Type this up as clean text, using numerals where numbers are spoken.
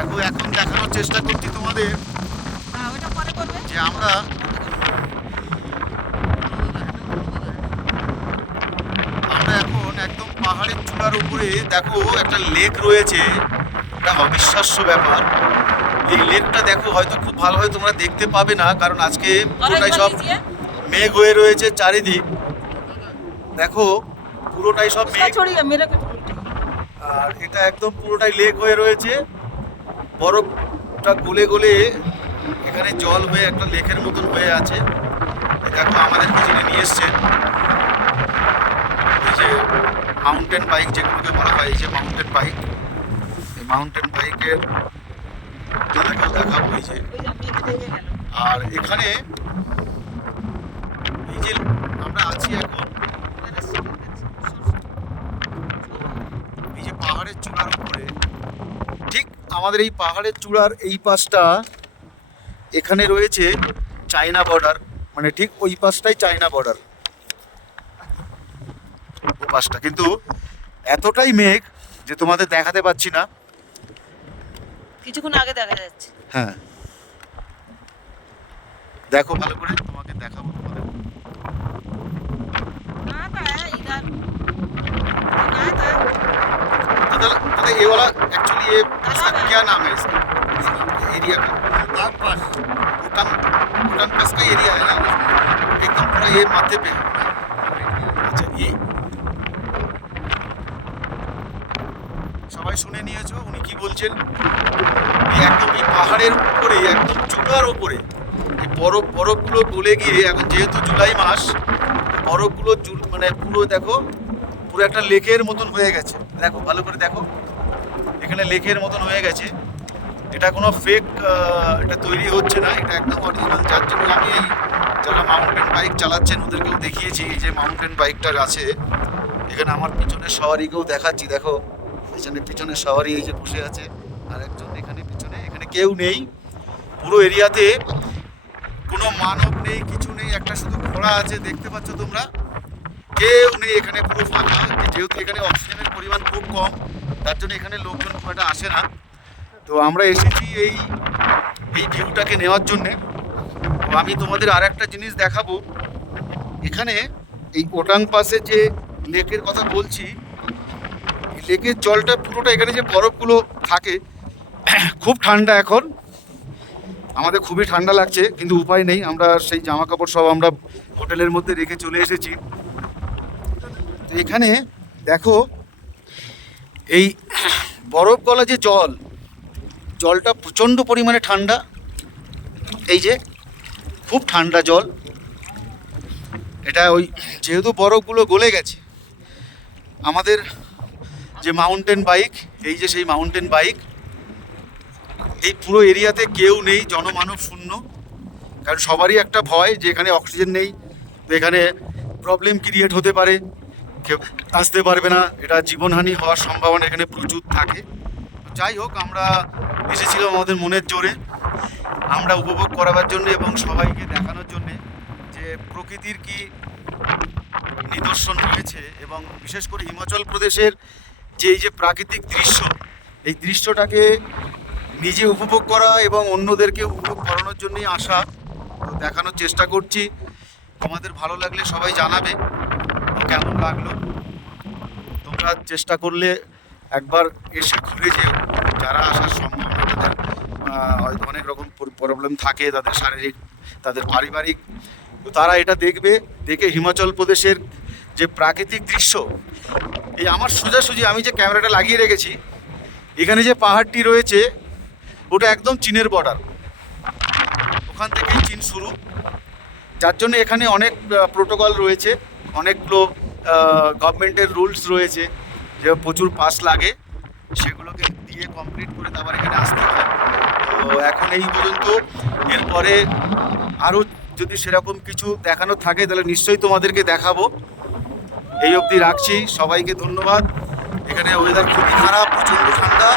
দেখো এখন দেখানোর চেষ্টা করছি তোমাদের যে আমরা এখন একদম পাহাড়ের চূড়ার উপরে দেখো একটা লেক রয়েছে। এটা অবিশ্বাস্য ব্যাপার। এই লেকটা দেখো হয়তো খুব ভালোভাবে তোমরা দেখতে পাবে না, কারণ আজকে পুরোটাই সব মেঘ হয়ে রয়েছে চারিদিক। দেখো পুরোটাই সব মেঘ, আর এটা একদম পুরোটাই লেক হয়ে রয়েছে। বরফটা গলে গলে এখানে জল হয়ে একটা লেকের মতন হয়ে আছে। দেখো আমাদেরকে যিনি নিয়ে এসছেন, এই যে মাউন্টেন বাইক যেগুলোকে বলা হয়, এই যে মাউন্টেন বাইক, এই মাউন্টেন বাইকের দাদাকেও দেখাবো। এই যে আর এখানে এই যে আমরা আছি এখন, এই যে পাহাড়ের চূড়ার উপরে, ঠিক আমাদের এই পাহাড়ের চূড়ার এই পাশটা এখানে রয়েছে চায়না বর্ডার, মানে ঠিক ওই পাশটাই চায়না বর্ডার, ওই পাশটা। কিন্তু এতটাই মেঘ যে তোমাদের দেখাতে পাচ্ছি না। কিছুক্ষণ আগে দেখা যাচ্ছে। হ্যাঁ দেখো ভালো করে, তোমাকে দেখাবো তোমাদের। दादा दादा ये वाला एक्चुअली ये इसका क्या नाम है, इसका एरिया का? भूटान भूटान पास का एरिया है ना, एकदम पूरा ये माथे पे। अच्छा ये সবাই শুনে নিয়েছো উনি কি বলছেন। এই একদম এই পাহাড়ের উপরে, একদম চূড়ার উপরে এই বরফগুলো গলে গিয়ে, এখন যেহেতু জুলাই মাস, বরফগুলো মানে পুরো দেখো পুরো একটা লেকের মতন হয়ে গেছে। দেখো ভালো করে দেখো, এখানে লেকের মতন হয়ে গেছে। এটা কোনো ফেক এটা তৈরি হচ্ছে না, এটা একদম অরিজিনাল। যার জন্য আমি এই যারা মাউন্টেন বাইক চালাচ্ছেন ওদেরকেও দেখিয়েছি। এই যে মাউন্টেন বাইকটা আছে এখানে, আমার পিছনের সওয়ারিকেও দেখাচ্ছি। দেখো এখানে পিছনের সওয়ারি এই যে বসে আছে, আর একজন এখানে পিছনে, এখানে কেউ নেই। পুরো এরিয়াতে কোনো মানব নেই, কিছু নেই, একটা শুধু ঘোড়া আছে, দেখতে পাচ্ছ তোমরা, কেউ নেই এখানে, পুরো ফাঁকা। যেহেতু এখানে অক্সিজেনের পরিমাণ খুব কম, তার জন্য এখানে লোকজন খুব একটা আসে না। তো আমরা এসেছি এই ভিউটাকে নেওয়ার জন্যে। তো আমি তোমাদের আর একটা জিনিস দেখাবো। এখানে এই ওটাং পাশে যে লেকের কথা বলছি, এই লেকের জলটা পুরোটা, এখানে যে বরফগুলো থাকে, খুব ঠান্ডা এখন, আমাদের খুবই ঠান্ডা লাগছে, কিন্তু উপায় নেই। আমরা সেই জামা কাপড় সব আমরা হোটেলের মধ্যে রেখে চলে এসেছি। তো এখানে দেখো এই বরফ গলা যে জলটা প্রচণ্ড পরিমাণে ঠান্ডা। এই যে খুব ঠান্ডা জল। এটা ওই যেহেতু বরফগুলো গলে গেছে, আমাদের যে মাউন্টেন বাইক, এই যে সেই মাউন্টেন বাইক, এই পুরো এরিয়াতে কেউ নেই, জনমানব শূন্য। কারণ সবারই একটা ভয় যে এখানে অক্সিজেন নেই, তো এখানে প্রবলেম ক্রিয়েট হতে পারে, কেউ আসতে পারবে না, এটা জীবনহানি হওয়ার সম্ভাবনা এখানে প্রচুর থাকে। যাই হোক, আমরা এসেছিলাম আমাদের মনের জোরে, আমরা উপভোগ করাবার জন্য এবং সবাইকে দেখানোর জন্যে যে প্রকৃতির কি নিদর্শন রয়েছে, এবং বিশেষ করে হিমাচল প্রদেশের যে এই যে প্রাকৃতিক দৃশ্য, এই দৃশ্যটাকে নিজে উপভোগ করা এবং অন্যদেরকে উপভোগ করানোর জন্যই আসা। তো দেখানোর চেষ্টা করছি। তোমাদের ভালো লাগলে সবাই জানাবে কেমন লাগলো। তোমরা চেষ্টা করলে একবার এসে ঘুরে যেও। যারা আসার সম্ভাবনা, তাদের হয়তো অনেক রকম প্রবলেম থাকে, তাদের শারীরিক, তাদের পারিবারিক, তো তারা এটা দেখবে, দেখে হিমাচল প্রদেশের যে প্রাকৃতিক দৃশ্য, এই আমার সোজাসুজি আমি যে ক্যামেরাটা লাগিয়ে রেখেছি, এখানে যে পাহাড়টি রয়েছে ওটা একদম চীনের বর্ডার, ওখান থেকেই চীন শুরু। যার জন্য এখানে অনেক প্রোটোকল রয়েছে, অনেকগুলো গভর্নমেন্টের রুলস রয়েছে, যে প্রচুর পাস লাগে, সেগুলোকে দিয়ে কমপ্লিট করে তারপর এখানে আসতে হয়। তো এখন এই পর্যন্ত, এরপরে আরও যদি সেরকম কিছু দেখানো থাকে তাহলে নিশ্চয়ই তোমাদেরকে দেখাবো। এই অবধি রাখছি, সবাইকে ধন্যবাদ। এখানে ওয়েদার খুবই খারাপ, প্রচণ্ড ঠান্ডা।